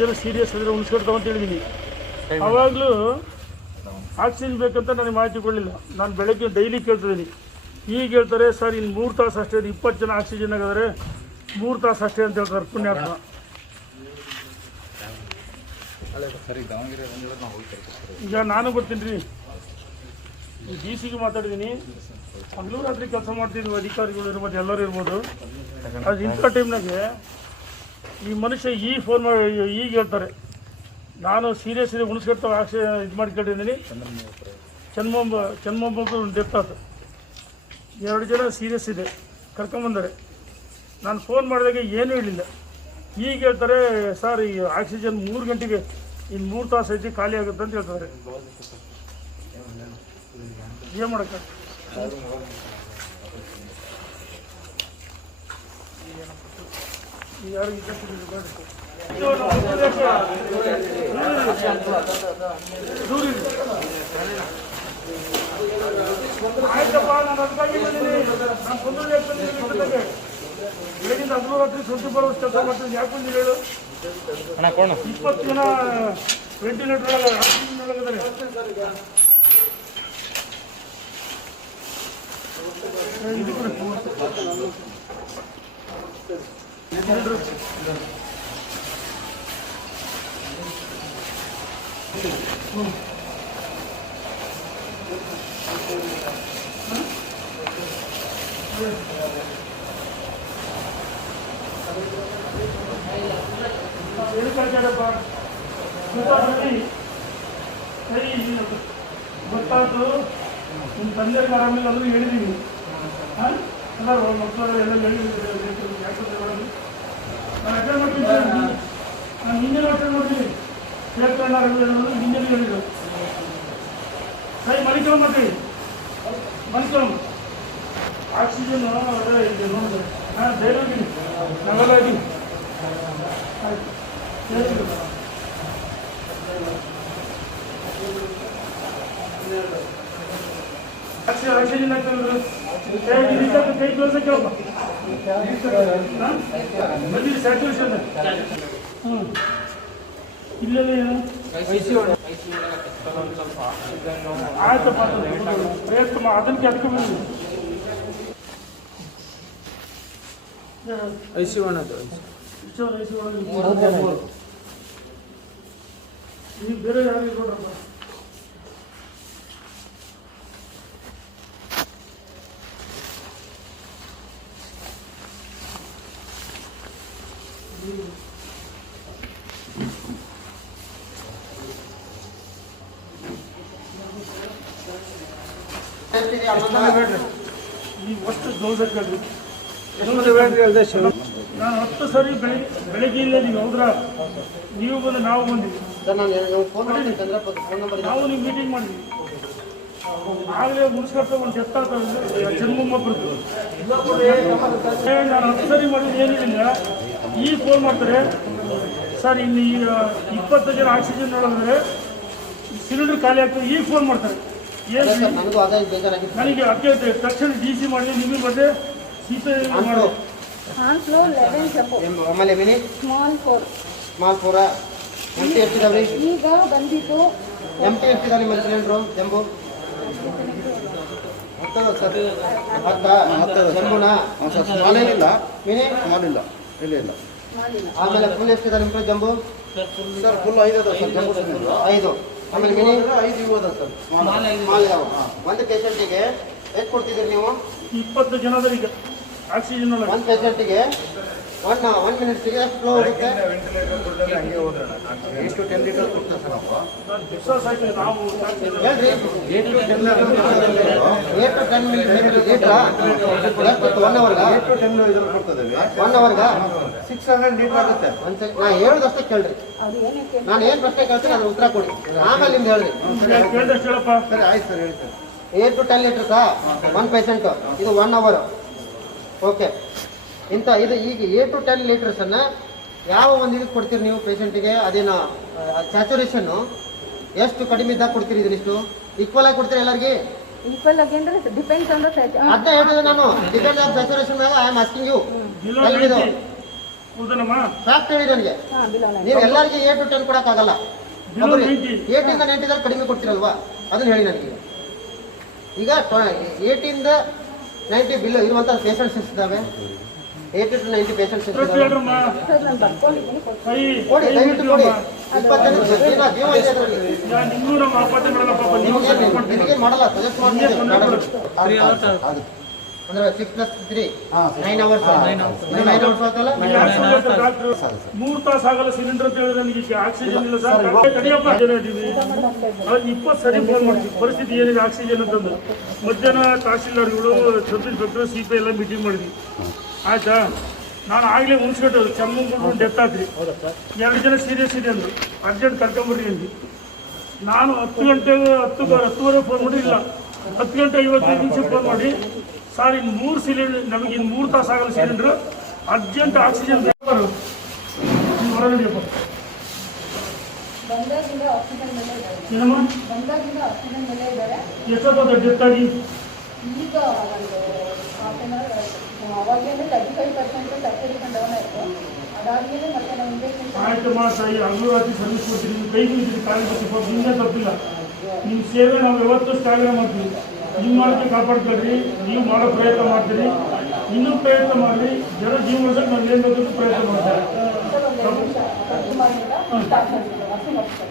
ಜನ ಸೀರಿಯಸ್ ಆದರೆ ಉಳಿಸ್ಕೊಡ್ತಾವ ಅಂತ ಹೇಳಿದ್ದೀನಿ. ಆವಾಗಲೂ ಆಕ್ಸಿಜನ್ ಬೇಕಂತ ನನಗೆ ಮಾಹಿತಿ ಕೊಡಲಿಲ್ಲ. ನಾನು ಬೆಳಗ್ಗೆ ಡೈಲಿ ಕೇಳ್ತಿದ್ದೀನಿ. ಈಗ ಹೇಳ್ತಾರೆ ಸರ್ ಇನ್ನು 3 ತಾಸು ಅಷ್ಟೇ, 20 ಜನ ಆಕ್ಸಿಜನ್ ಆಗಿದ್ದಾರೆ, 3 ತಾಸು ಅಷ್ಟೇ ಅಂತ ಹೇಳ್ತಾರೆ. ಪುಣ್ಯಾತ್ಮ. ಈಗ ನಾನು ಬರ್ತೀನಿ ರೀ, ಡಿ ಸಿಗೆ ಮಾತಾಡಿದ್ದೀನಿ. ಹಗಲು ರಾತ್ರಿ ಕೆಲಸ ಮಾಡ್ತಿದ್ವಿ, ಅಧಿಕಾರಿಗಳು ಇರ್ಬೋದು, ಎಲ್ಲರೂ ಇರ್ಬೋದು. ಅದು ಇಂಥ ಟೈಮ್ನಾಗೆ ಈ ಮನುಷ್ಯ ಈ ಫೋನ್ ಮಾಡಿ ಈಗ ಹೇಳ್ತಾರೆ ನಾನು ಸೀರಿಯಸ್ ಇದೆ, ಉಣಿಸ್ಕೊಡ್ತಾವೆ ಆಕ್ಸಿಜನ್ ಇದು ಮಾಡ್ಕೊಂಡಿದ್ದೀನಿ. ಚೆನ್ನಮ್ಮ ಡೆತ್ ಆಯ್ತು, 2 ಜನ ಸೀರಿಯಸ್ ಇದೆ, ಕರ್ಕೊಂಬಂದರೆ. ನಾನು ಫೋನ್ ಮಾಡಿದಾಗ ಏನೂ ಹೇಳಿಲ್ಲ. ಈಗ ಹೇಳ್ತಾರೆ ಸರ್ ಈ ಆಕ್ಸಿಜನ್ 3 ಗಂಟೆಗೆ ಇನ್ನು 3 ತಾಸು ಐತಿ, ಖಾಲಿ ಆಗುತ್ತೆ ಅಂತ ಹೇಳ್ತಾರೆ. ಏನು ಮಾಡೋಕ್ಕೆ ಯಾರು ಆಯ್ತಪ್ಪ, ನಾನು ಅದಕ್ಕಾಗಿ ಬಂದಿದ್ದೀನಿ. ನಾನು ಬಂದು ಬೆಳಗಿಂದ ಹಗಲು ರಾತ್ರಿ ಸುದ್ದಿ ಬರೋಷ್ಟು ಕೆಲಸ ಮಾಡ್ತೀನಿ. ಯಾಕೆ ಬಂದಿಲ್ಲ ಹೇಳು? 20 ಜನ ವೆಂಟಿಲೇಟರ್ ಒಳಗೆ ಆಕ್ಸಿಜನ್ ಒಳಗಿದ್ದಾರೆ. ಗೊತ್ತಾಯ್ತು, ನಿಮ್ಮ ತಂದೆಗೆ ಆರಾಮಿಲ್ಲ ಅಂದ್ರೂ ಹೇಳಿದ್ದೀನಿ. ಎಲ್ಲರೂ ಮಕ್ಕಳು ಎಲ್ಲ ಯಾಕಂದ್ರೆ ನಾನು ಅಟೆಂಡ್ ಮಾಡ್ತೀನಿ. ನಾನು ಹಿಂದೆ ಅಟೆಂಡ್ ಮಾಡ್ತೀನಿ. ಸೇರ್ಕೊಂಡು ಆರಾಮಿಲ್ಲ ಹಿಂದೆ ಹೇಳಿದ್ರು. ಸರಿ ಮಲಿಕೊಂಬರ್ತೀವಿ, ಮಲಿಕೊಂಬ ಆಕ್ಸಿಜನ್ ಅದೇ ಇದೆ ನೋಡಿದ್ರೆ. ನಾನು ಧೈರ್ಯವಾಗಿದ್ದೀನಿ, ನಾವೆಲ್ಲ ಇದ್ದೀನಿ. ಆಯ್ತು ಆಕ್ಸಿಜನ್ ಹಾಕಿದ್ರು ಕೈ ತೋರ್ಸಕ್ಕೆ ಕೇಳಪ್ಪ. ಬಂದಿರಿ ಸ್ಯಾಚುರೇಷನ್. ಇಲ್ಲೆಲ್ಲ ಏನು ಆಯ್ತಪ್ಪ, ಪ್ರಯತ್ನ ಅದಕ್ಕೆ ಅದಕ್ಕೆ ಬಂದಿದೆ. ಈಗ ಬೇರೆ ಯಾರು ನೋಡ್ರಪ್ಪ. ಈಗ ಅಷ್ಟು ಗ್ಲೌಸ್ ಹಾಕಿ ನಾನು 10 ಸರಿ ಬೆಳಗ್ಗೆ ಇಲ್ಲ, ನೀವು ಹೋದ್ರ ನೀವು ಬಂದು ನಾವು ಬಂದಿವಿ. ನಾವು ನೀವು ಮೀಟಿಂಗ್ ಮಾಡಿದ್ವಿ. ಆಗಲೇ ಮುಗಿಸ್ಕೊಳ್ತಾ ಒಂದು ಡೆತ್ ಆಗ್ತದೆ ಚೆನ್ನಮ್ಮೊಬ್ಬರದ್ದು. ನಾನು 10 ಸರಿ ಮಾಡಿದ್ದು ಏನಿಲ್ಲ. ಈಗ ಫೋನ್ ಮಾಡ್ತಾರೆ ಸರ್ ಇನ್ನು ಈಗ 20 ಜನ ಆಕ್ಸಿಜನ್ ನೋಡಿದ್ರೆ ಸಿಲಿಂಡರ್ ಖಾಲಿ ಆಗ್ತದೆ. ಈಗ ಫೋನ್ ಮಾಡ್ತಾರೆ. ಏನು ನನಗೆ ಅದಕ್ಕೆ ತಕ್ಷಣ ಡಿ ಸಿ ಮಾಡಿ ನಿಮಗೆ ಮತ್ತೆ ಸೀತೆ ಮಾಡಿ. ಆಮೇಲೆ ಸ್ಮಾಲ್ 4 ಎಂಟಿ ಎಷ್ಟಿದಾವೆ ಈಗ ಬಂದಿತ್ತು. ಎಂಟಿ ಎಷ್ಟಿದಾವೆ ನಿಮ್ಮ ಸಿಲಿಂಡ್ರು ಜಂಬು? ಸರ್ ಜಂಬುನ ಸ್ಮಾಲೇನಿಲ್ಲ, ಮಿನಿ ಸ್ಮಾಲಿಲ್ಲ, ಇಲ್ಲ. ಆಮೇಲೆ ಫುಲ್ ಎಷ್ಟಿದೆ ನಿಮ್ಮ ಜಂಬು? ಸರ್ ಫುಲ್ 5 ಅದ ಸರ್, ಜಂಬು 5. ಆಮೇಲೆ ಮಿನಿ 5 ಇವು ಅದ ಸರ್, ಸ್ಮಾಲ್ ಇದಾವೆ. ಒಂದು ಪೇಷಂಟಿಗೆ ಎಷ್ಟು ಕೊಡ್ತಿದ್ದೀರಿ ನೀವು? 20 ಜನರಿಗೆ ಆಕ್ಸಿಜನ್. ಒಂದು ಪೇಷಂಟಿಗೆ 1 ಮಿನಿಟ್ಗೆ ಎಷ್ಟು ಫ್ಲೋ ಹೋಗುತ್ತೆ? 8 to 10 ಲೀಟರ್ ಕೊಡ್ತೀವಿ ಸರ್ ನಾವು. ಹೇಳ್ರಿ 8 to 10 ಲೀಟ್ರಾ? 1 ಅವರ್ಗ 8 to 10 ಇದನ್ನು ಕೊಡ್ತಿದ್ದೀವಿ. 1 ಅವರ್ಗ 600 ಲೀಟರ್ ಆಗುತ್ತೆ. ನಾನು ಹೇಳೋದಷ್ಟೇ ಕೇಳ್ರಿ. ನಾನು ಏನು ಪ್ರಶ್ನೆ ಕೇಳ್ತೀನಿ ಅದ್ರ ಉತ್ತರ ಕೊಡಿ, ಆಮೇಲೆ ನಿಮ್ದು ಹೇಳ್ರಿ. ಸರಿ ಆಯ್ತು ಸರ್, ಹೇಳಿ ಸರ್. 8 to 10 ಲೀಟರ್ಸಾ 1 patient? ಇದು 1 ಅವರ್. ಓಕೆ, ಇಂಥ ಇದು ಈಗ 8 to 10 ಲೀಟರ್ಸನ್ನು ಯಾವ ಒಂದು ಇದಕ್ಕೆ ಕೊಡ್ತೀರಿ ನೀವು ಪೇಷಂಟಿಗೆ? ಅದೇನು ಸ್ಯಾಚುರೇಷನ್ನು ಎಷ್ಟು ಕಡಿಮೆ ಇದ್ದಾಗ ಕೊಡ್ತೀರಿ? ಇದನ್ನಿಷ್ಟು ಈಕ್ವಲ್ ಆಗಿ ಕೊಡ್ತೀರಿ ಎಲ್ಲರಿಗೆ? Equal again, depends on the saturation. ಅದನ್ನ ಹೇಳಿದೆ ನಾನು, ಡಿಪೆಂಡ್ ಆನ್ ಸ್ಯಾಚುರೇಷನ್ ಮೇಲೆ I am asking you. Below 90 ಹೌದನಮ್ಮ? ಫ್ಯಾಕ್ಟ್ ಹೇಳಿ ನನಗೆ. Below 90. ನೀವು ಎಲ್ಲರಿಗೆ 8 to 10 ಕೊಡಕ್ಕಾಗಲ್ಲ. ಬಿಲೋ 90 8 ಇಂದ 90 ಕಡಿಮೆ ಕೊಡ್ತೀರಲ್ವಾ, ಅದನ್ನ ಹೇಳಿ ನನಗೆ. ಈಗ 8 ಇಂದ 90 ಬಿಲೋ ಇರುವಂತಹ ಪೇಷಂಟ್ಸ್ ಎಷ್ಟಿದ್ದಾವೆ? 80 to 90 ಪೇಷಂಟ್ಸ್ ಪ್ರತಿ ಎಷ್ಟಿದ್ದಾವೆ? ಹೇಳ್ರಮ್ಮ. Sir, ನಾನು ಬರ್ಕೊಂಡಿದ್ದೀನಿ. ಕೈ ಕೊಡಿ, ದಯವಿಟ್ಟು ಕೊಡಿ. 20 ಜನ ಜೀವ ಇದೆ ಅದರಲ್ಲಿ. ನಿಮ್ಗೂ ನಮ್ಮ ಅಪಾರ್ಟ್ ಮಾಡಲ್ಲ ಪಾಪ, ನೀವು ನಿಮಗೆ ಮಾಡಲ್ಲ, ಸಜೆಸ್ಟ್ ಮಾಡ್ತೀನಿ. ಅಂದ್ರೆ 6 + 3 9 ಅವರ್ಸ್. 9 ಅವರ್ಸ್ ಆಯ್ತಲ್ಲ? ಡಾಕ್ಟ್ರು 3 ತಾಸು ಆಗಲ್ಲ ಸಿಲಿಂಡರ್ ಅಂತ ಹೇಳಿದ್ರೆ ನನಗೆ ಆಕ್ಸಿಜನ್ ಇಲ್ಲ ಸರ್. ಕಡಿಯಪ್ಪ ಜನ ಇದ್ದೀವಿ, 20 ಸರಿ ಫೋನ್ ಮಾಡ್ತೀವಿ ಪರಿಸ್ಥಿತಿ ಏನಿದೆ ಆಕ್ಸಿಜನ್ ಅಂತಂದು. ಮಧ್ಯಾಹ್ನ ತಹಸೀಲ್ದಾರ್ಗಳು, ಸಬ್ ಇನ್ಸ್ಪೆಕ್ಟರ್, CP ಎಲ್ಲ ಮೀಟಿಂಗ್ ಮಾಡಿದ್ವಿ. ಆಯ್ತಾ, ನಾನು ಆಗಲೇ ಉಳಿಸ್ಬಿಟ್ಟು ಚಮ್ಮಂಗ್ಬಿಟ್ಟು ಡೆತ್ ಆದ್ರಿ. 2 ಜನ ಸೀರಿಯಸ್ ಇದೆ ಅಂದರು, ಅರ್ಜೆಂಟ್ ಕರ್ಕೊಂಬರ್ರಿ ಅಂದು. ನಾನು 10 ಗಂಟೆಗೆ 10:30 ಫೋನ್ ಮಾಡಿ, ಇಲ್ಲ 10 ಗಂಟೆ 55 ನಿಮಿಷಕ್ಕೆ ಫೋನ್ ಮಾಡಿ, ಸರ್ ಇನ್ನು 3 ಸಿಲಿಂಡರ್, ನಮಗೆ ಇನ್ನು 3 ತಾಸು ಆಗಲ್ಲ ಸಿಲಿಂಡ್ರು, ಅರ್ಜೆಂಟ್ ಆಕ್ಸಿಜನ್ ಬೇಕು. ನೀವು ಹೊರಗಡೆಯಪ್ಪ ಬಂದಾಗಿಂದ ಆಕ್ಸಿಜನ್ ಮೇಲೆ ಇದ್ದಾರೆ. ಏನಮ್ಮ ಬಂದಾಗಿಂದ ಆಕ್ಸಿಜನ್ ಮೇಲೆ ಇದ್ದಾರೆ. ಎಷ್ಟೊತ್ತ ಡೆತ್ ಆಗಿ? ಈಗ ಒಂದು ಹಾಫ್ ಆನ್ ಅವರ್ ಆಯಿತು. ಅವಾಗಲೇ 35% ಸ್ಯಾಚುರೇಷನ್ ಡೌನ್ ಆಯಿತು. ಅದಾದ್ಮೇಲೆ ಮತ್ತೆ ನಾವು ಇಂಜೆಕ್ಷನ್ ಆಯ್ತಮ್ಮ ತಾಯಿ, ಹಗಲು ರಾತ್ರಿ ಸರ್ವಿಸ್ ಕೊಡ್ತೀರಿ, ನೀವು ಕೈ ಮುಗಿತೀರಿ, ಕಾಲು ಬರ್ತೀವಿ, ನಿಮ್ಮದೇ ತಪ್ಪಿಲ್ಲ. ನಿಮ್ಮ ಸೇವೆ ನಾವು ಯಾವತ್ತೂ ಶ್ಲಾಘನೆ ಮಾಡ್ತೀವಿ. ನೀವು ಮಾಡೋಕ್ಕೆ ಕಾಪಾಡ್ಕೊಳ್ರಿ, ನೀವು ಮಾಡೋ ಪ್ರಯತ್ನ ಮಾಡ್ತೀರಿ, ಇನ್ನೂ ಪ್ರಯತ್ನ ಮಾಡಿ, ಜನ ಜೀವ ಉಳಿಸೋಕೆ ನಾವು ಏನು ಬೇಕು ಪ್ರಯತ್ನ ಮಾಡ್ತಾರೆ. ಖರ್ಚು ಮಾಡಿಲ್ಲ ಸ್ಟಾರ್ಟ್ ಮಾಡಿಲ್ಲ ನರ್ಸಿಂಗ್ ಆಫೀಸರ್.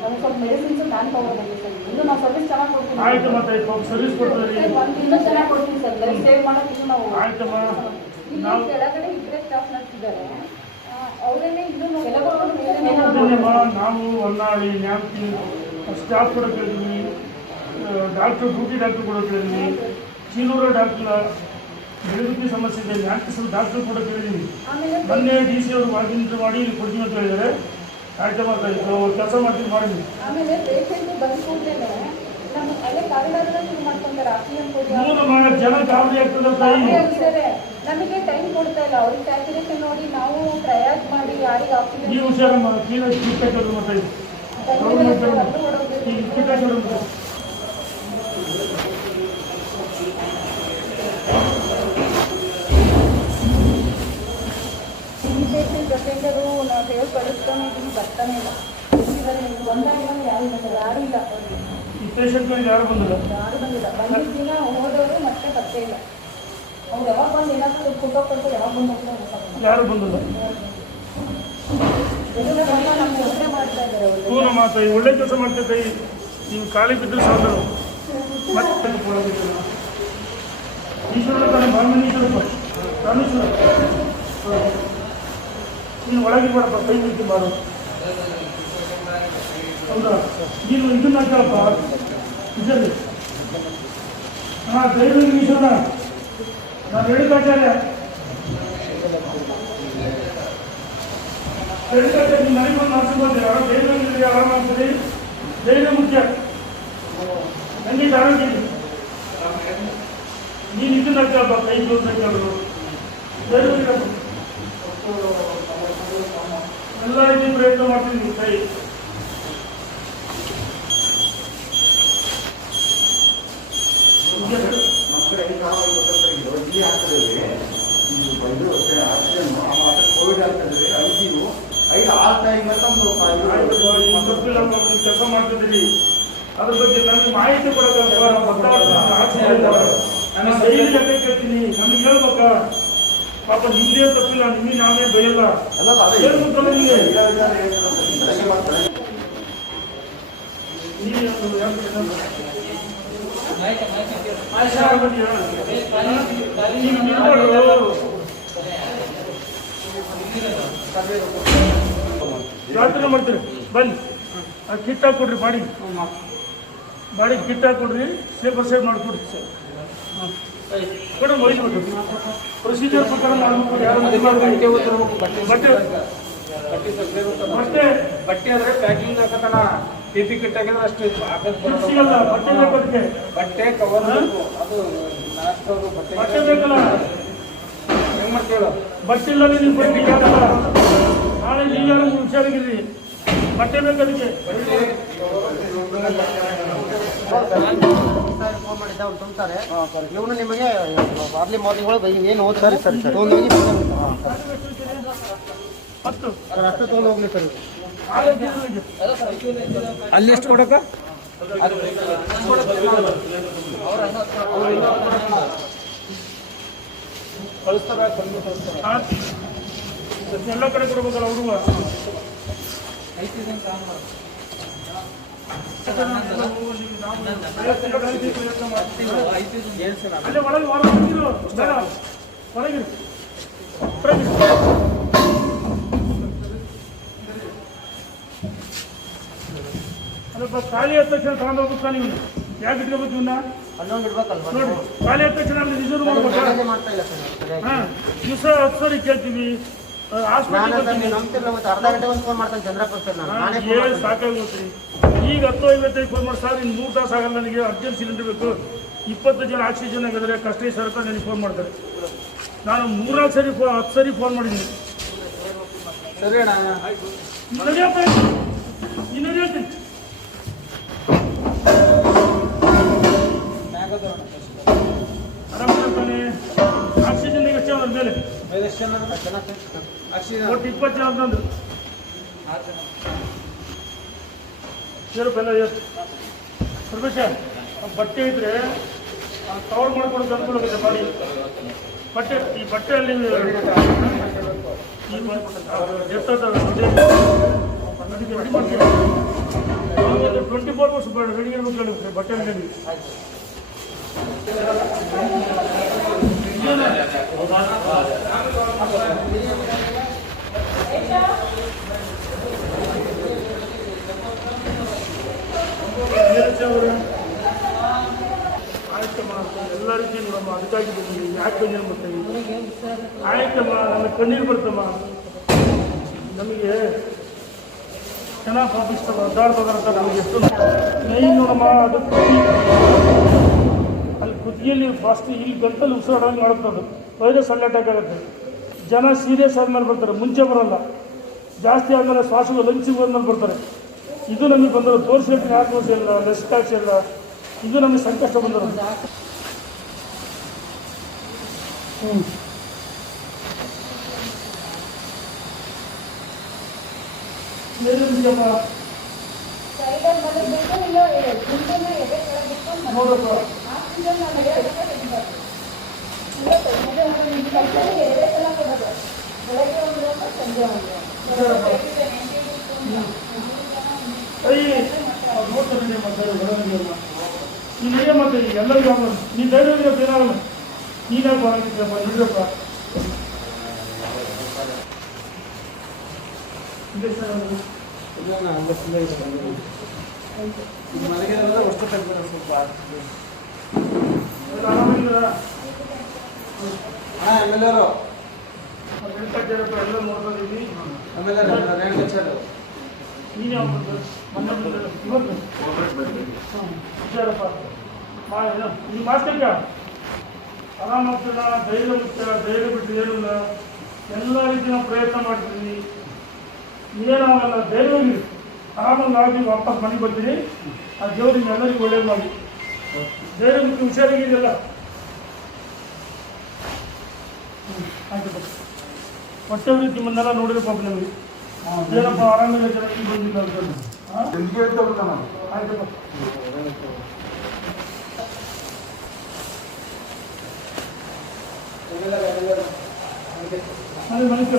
ನಮಗೆ ಸ್ವಲ್ಪ ಮೆಡಿಸಿನ್ಸು ಮ್ಯಾನ್ ಪವರ್ ಬಂದಿದೆ. ಇನ್ನೂ ನಾವು ಸರ್ವಿಸ್ ಚೆನ್ನಾಗಿ ಕೊಡ್ತೀವಿ. ಆಯ್ತು ಮತ್ತೆ ಸರ್ವಿಸ್ ಕೊಡ್ತೀರಿ. ಇನ್ನೂ ಚೆನ್ನಾಗಿ ಕೊಡ್ತೀವಿ ಸರ್. ಲೈಫ್ ಸೇವ್ ಮಾಡೋಕೆ ಇನ್ನೂ ನಾವು ಆಯ್ತಮ್ಮ. ಇಲ್ಲಿ ಕೆಳಗಡೆ ಇಬ್ಬರೇ ಸ್ಟಾಫ್ ನರ್ಸಿದ್ದಾರೆ. ಅವರೇನೆ ಇನ್ನೂ ಅದನ್ನೇಮ್ಮ ನಾವು ಹೊನ್ನಾಳಿ, ನ್ಯಾಮತಿ ಸ್ಟಾಫ್ ಕೂಡ ಕೇಳಿದ್ವಿ, ಡಾಕ್ಟ್ರು ಡ್ಯೂಟಿ ಡಾಕ್ಟ್ರು ಕೂಡ ಕೇಳಿದ್ವಿ, ಚೀಲೂರ ಡಾಕ್ಟ್ರ ಬೆಳಗುತ್ತಿ ಸಮಸ್ಯೆ ಇದೆ, ನ್ಯಾಮತಿ ಡಾಕ್ಟ್ರು ಕೂಡ ಕೇಳಿದ್ವಿ. ಆಮೇಲೆ ಮೊನ್ನೆ DC ಅವರು ವಾಕಿಂಗ್ ಮಾಡಿ ಇಲ್ಲಿ ಕೊಡ್ತೀವಿ ಅಂತ ಹೇಳಿದ್ದಾರೆ. ಆಯ್ತಮ್ಮ ಕೆಲಸ ಮಾಡ್ತೀವಿ ಮಾಡಿದ್ವಿ. ಆಮೇಲೆ ಪೇಷಂಟ್ ಬಂದ ಕೂಡಲೇ ನಮ್ಮ ಅಲ್ಲೇ ಕಾರಿಡಾರ್ನ ಶುರು ಮಾಡ್ಕೊಂತಾರೆ. ಆಕ್ಸಿಜನ್ ಕೊಡಿ ಜನ ಗಾಬರಿ ಆಗ್ತದೆ ತಾಯಿ. ಆಗಿದ್ದಾರೆ. ನಮಗೆ ಟೈಮ್ ಕೊಡ್ತಾ ಇಲ್ಲ. ಅವ್ರಿಗೆ ಸ್ಯಾಚುರೇಷನ್ ನೋಡಿ ನಾವು ಟ್ರಯಾಜ್ ಮಾಡಿ ಯಾರಿಗೆ ಆಕ್ಸಿಜನ್ ಈ ಹುಷಾರಮ್ಮ, ಕ್ಲೀನಾಗಿ ಕೀಟಾಕೋದು ಮತ್ತೆ ಈ ಕೀಟಾಕೋದು. ಪೇಷಂಟ್ ಅಟೆಂಡರು ನಾವು ಹೇಳಿ ಕಳಿಸ್ತಾನೆ ಇದನ್ನು ಬರ್ತಾನೆ ಇಲ್ಲ. ಬಂದಾಗ ಯಾರು ಇಲ್ಲ. ಈ ಪೇಷಂಟ್ಗಳಿಗೆ ಯಾರು ಬಂದಿಲ್ಲ? ಯಾರು ಬಂದಿಲ್ಲ. ಬಂದಿದ್ದ ದಿನ ಹೋದವರು ಮತ್ತೆ ಬರ್ತೇ ಇಲ್ಲ. ಅವ್ರು ಯಾವಾಗ ಬಂದು ಏನಾದರೂ ಫೋಟೋ ಕೊಟ್ಟು ಯಾವಾಗ ಬಂದು ಯಾರು ಬಂದಿಲ್ಲ. ನಮ್ಗೆ ಯೋಚನೆ ಮಾಡ್ತಾ ಇದ್ದಾರೆ ಅವರು. ಹ್ಞೂ ಮಾತಾ, ಈ ಒಳ್ಳೆ ಕೆಲಸ ಮಾಡ್ತೈತೆ. ನೀವು ಖಾಲಿ ಬಿದ್ದರೆ ಸಾಕು. ಮತ್ತೆ ಈಶ್ವರ ತಾನೆ ಬಾಮಣೀಶ್ವರಪ್ಪ ರಾಮೇಶ್ವರ, ನೀನು ಒಳಗೆ ಮಾಡಪ್ಪ, ಕೈ ಮುಗಿ ಮಾಡು. ಹೌದಾ, ನೀನು ಇದನ್ನ ಹಾಕಪ್ಪ ಇದರಲ್ಲಿ. ಹಾಂ, ದೈವರಿಗೆ ಈಶ್ವರ ನಾನು ಹೇಳಿದಾಚಾರ್ಯ ನೀವು ಮನೆಗೆ ಬಂದು ಮಾಡ್ಸ್ಕೊಳ್ತೀರ. ದೈವರಿಗೆ ಆರಾಮ ಆಗ್ತದೆ. ಧೈರ್ಯ ಮುಖ್ಯ. ನನಗೆ ಆರೋಗ್ಯ ನೀನು ಇದನ್ನ ಹಾಕಪ್ಪ, ಕೈ ಜೋಡಿಸೋದು ದೈವರಿಗೆ ಎಲ್ಲ ರೀತಿ ಪ್ರಯತ್ನ ಮಾಡ್ತೀನಿ. ಕೈ ನಮ್ಮ ಕಡೆ ಇಲ್ಲಿ ಆಗ್ತದೆ ಆಕ್ಸಿಜನ್ ಕೋವಿಡ್ ಆಗ್ತದೆ. ಐಸಿಯು 5-6 ಟೈಮ್ ಕೆಲಸ ಮಾಡ್ತಿದ್ದೀವಿ. ಅದ್ರ ಬಗ್ಗೆ ನನಗೆ ಮಾಹಿತಿ ಕೊಡೋಕೆ ನಾನು ಡೈಲಿ ಲೆಕ್ಕ ಕೇಳ್ತೀನಿ. ನಮಗೆ ಹೇಳ್ಬೇಕಾ ಪಾಪ, ನಿಮ್ದೇ ತಪ್ಪಿಲ್ಲ, ನಿಮಗೆ ನಾವೇ ಬೈಯಲ್ಲ. ಹೇಳ್ಬೇಕಲ್ಲ ನಿಮಗೆ. ಪ್ರಾರ್ಥನೆ ಮಾಡ್ತೀರಿ, ಬನ್ನಿ. ಅದು ಕಿಟ್ ಹಾಕೊಡ್ರಿ, ಬಾಡಿ ಕಿಟ್ ಹಾಕೊಡ್ರಿ, ಸೇಫ್ ಮಾಡಿಕೊಡ್ರಿ ಸರ್. ಮೇಡಮ್ ಒಯ್ದು ಪ್ರೊಸೀಜರ್ ಪ್ರಕಾರ ಮಾಡಬೇಕು. ಯಾರು ಬಟ್ಟೆ ಬಟ್ಟೆ ಆದ್ರೆ ಪ್ಯಾಕಿಂಗ್ ಹಾಕತನ PP ಕಿಟ್ ಹಾಕಿದ್ರೆ ಅಷ್ಟು ಸಿಗಲ್ಲ. ಬಟ್ಟೆ ಬೇಕದಕ್ಕೆ, ಬಟ್ಟೆ ಕವರ್ ಅದು ಬಟ್ಟೆ ಬೇಕಲ್ಲ. ಹೆಂಗ್ ಮಾಡ್ತೀವಿ? ಬಟ್ಟೆ ಇಲ್ಲ ನೀವು ಬರಲಿಕ್ಕೆ ಆಗಲ್ಲ. ನಾಳೆ ನೀವ್ಯಾರು ಹುಷಾರಾಗಿರಿ, ಬಟ್ಟೆ ಬೇಕದಕ್ಕೆ. ಫೋನ್ ಮಾಡಿದ್ದ ಅವ್ನು ತುಂಬ್ತಾರೆ. ಇವನು ನಿಮಗೆ ಅರ್ಲಿ ಮಾರ್ನಿಂಗ್ ಒಳಗೆ ಏನು ಓದ್ತಾರೆ ಸರ್ ತೊಗೊಂಡೋಗಿ ಸರ್ ಅಷ್ಟು ತೊಗೊಂಡು ಹೋಗ್ಲಿ ಸರ್. ಅಲ್ಲಿ ಎಷ್ಟು ಕೊಡಕ್ಕ ಎಲ್ಲ ಕಡೆ ಕೊಡ್ಬೇಕಲ್ಲ ಹುಡುಗ. ಅಲ್ಲೇ ಒಳಗೆ ಹೊರಗಿರಿ ಅದಪ್ಪ ಖಾಲಿ ಆದ ತಕ್ಷಣ ತಗೊಂಡು ಹೋಗ್ಬೇಕು. ನೀವು ಯಾಕೆ ಇಟ್ಕೋಬೇಕು ಇವನ್ನ? ಅಲ್ಲೊಂದು ಇಡ್ಬೇಕಲ್ವ ನೋಡಿ, ಖಾಲಿ ಆದ ತಕ್ಷಣ ಅಲ್ಲಿ ರಿಸರ್ವ್ ಮಾಡ್ಬೇಕು. ಮಾಡ್ತಾ ಇಲ್ಲ ಸರ್. ಹಾಂ, ದಿವಸ 10 ಸರಿ ಕೇಳ್ತೀವಿ. ಹಾಸ್ಪಿಟಲ್ ನಂಬ್ತಿರ್ಲ ಮತ್ತೆ ಅರ್ಧ ಗಂಟೆ ಒಂದು ಫೋನ್ ಮಾಡ್ತಾನೆ ಚಂದ್ರಪ್ಪ ಸರ್. ನಾನು ಸಾಕಾಗೋತ್ರಿ. ಈಗ 10:50 ಫೋನ್ ಮಾಡಿ ಸರ್ ಇನ್ನು 3 ತಾಸು ಆಗಲ್ಲ, ನನಗೆ ಅರ್ಜೆಂಟ್ ಸಿಲಿಂಡರ್ ಬೇಕು, 20 ಜನ ಆಕ್ಸಿಜನ್ ಆಗಿದ್ರೆ ಕಷ್ಟ ಸರ್ ಅಂತ ನನಗೆ ಫೋನ್ ಮಾಡ್ತಾರೆ. ನಾನು 3-4 ಸರಿ 10 ಸರಿ ಫೋನ್ ಮಾಡಿದ್ದೀನಿ. ಸರಿ ಅಣ್ಣ. ಇನ್ನು ಹೇಳ್ತೀನಿ ಆರಾಮಾನೆ. ಆಕ್ಸಿಜನ್ ಎಷ್ಟು ಅವ್ರ ಮೇಲೆ ಒಟ್ಟು 20 ಜನ ಅಂತಂದ್ರು. ಎಲ್ಲ ಎಷ್ಟು ಸರ್ವೇಶ ಬಟ್ಟೆ ಇದ್ರೆ ಕವರ್ ಮಾಡ್ಕೊಂಡು ತಂದ್ಕೊಳ್ಬೇಕು ಮಾಡಿ. ಈ ಬಟ್ಟೆಯಲ್ಲಿ ಅದಕ್ಕೆ ರೆಡಿ ಮಾಡ್ತೀವಿ. 24 ಅವರ್ಸ್ ರೆಡಿ ಇರಬೇಕು ಬಟ್ಟೆ ಅಂಗಡಿ. ಆಯ್ತಮ್ಮ, ಎಲ್ಲ ರೀತಿ ನೋಡಮ್ಮ, ಅದಕ್ಕಾಗಿ ಬಂದಿದ್ದೀವಿ. ಯಾಕೆ ಕಣ್ಣೀರು ಬರ್ತೀವಿ? ಆಯ್ತಮ್ಮ, ನನ್ನ ಕಣ್ಣೀರು ಬರ್ತಮ್ಮ. ನಮಗೆ ಚೆನ್ನಾಗಿ ಪಾಪಿಸ್ತಲ್ಲ ಅಡ್ಡಾಡ್ತದಂತ ನಮಗೆ ಎಷ್ಟು ನೈ ನೋಡಮ್ಮ. ಅದು ಅಲ್ಲಿ ಕುತ್ತಿಗೆಯಲ್ಲಿ ಫಸ್ಟ್ ಇಲ್ಲಿ ಗಂಟಲು ಉಸಿರಾಡೋಂಗೆ ಮಾಡುತ್ತೆ. ಅದು ವೈರಸ್ ಅಟ್ಯಾಕ್ ಆಗುತ್ತೆ. ಜನ ಸೀರಿಯಸ್ ಆದ್ಮೇಲೆ ಬರ್ತಾರೆ, ಮುಂಚೆ ಬರೋಲ್ಲ. ಜಾಸ್ತಿ ಆದಮೇಲೆ ಶ್ವಾಸಗಳು ಲಂಗ್ಸಿಗೆ ಬಂದ್ಮೇಲೆ ಬರ್ತಾರೆ. ಇದು ನಮಗೆ ಬಂದರು ತೋರಿಸಿರ್ತೀನಿ. ಯಾಕೆ ತೋರಿಸಿಲ್ಲ, ರೆಸ್ಟ್ ಹಾಕ್ಸಿಲ್ಲ, ಇದು ನಮಗೆ ಸಂಕಷ್ಟ ಬಂದರು. ನೋಡಪ್ಪ ನೀನು ಮತ್ತೆ ಎಲ್ಲರಿಗೂ ನೀನು ಧೈರ್ಯ ಏನಾಗಲ್ಲ. ನೀನಾಗ ಬರಂಗಿದ್ದಪ್ಪ ನೋಡ್ರಪ್ಪ. ಎಲ್ಲ ನೋಡ್ತಾ ಇದ್ದೀವಿ. ನೀನು ಇವತ್ತು ಹುಷಾರಪ್ಪ. ಈ ಮಾಸ್ಟರ್ಗ ಆರಾಮಾಗ್ತಿಲ್ಲ, ಧೈರ್ಯ ಮುಖ್ಯ, ಧೈರ್ಯ ಬಿಟ್ಟು ಏನಿಲ್ಲ. ಎಲ್ಲ ರೀತಿ ನಾವು ಪ್ರಯತ್ನ ಮಾಡ್ತೀವಿ, ಏನಾಗಲ್ಲ. ಧೈರ್ಯವಾಗಿ ಆರಾಮಾಗಿ ವಾಪಸ್ ಮನೆಗೆ ಬರ್ತೀವಿ. ಆ ದೇವರಿಗೆ ಎಲ್ಲರಿಗೂ ಒಳ್ಳೇದು ಮಾಡಿ. ಧೈರ್ಯ ಬಿಟ್ಟು ಹುಷಾರಾಗಿದೆಯಲ್ಲ. ಆಯ್ತು, ಹೊಟ್ಟೆ ನಿಮ್ಮನ್ನೆಲ್ಲ ನೋಡಿದ್ರೆ ಪಾಪ ನಮಗೆ ಏನಪ್ಪ ಆರಾಮಿಲ್ಲ, ಚೆನ್ನಾಗಿ ಬಂದಿಲ್ಲ ಅಂತ. ಆಯ್ತಪ್ಪ. ಮನುಷ್ಯ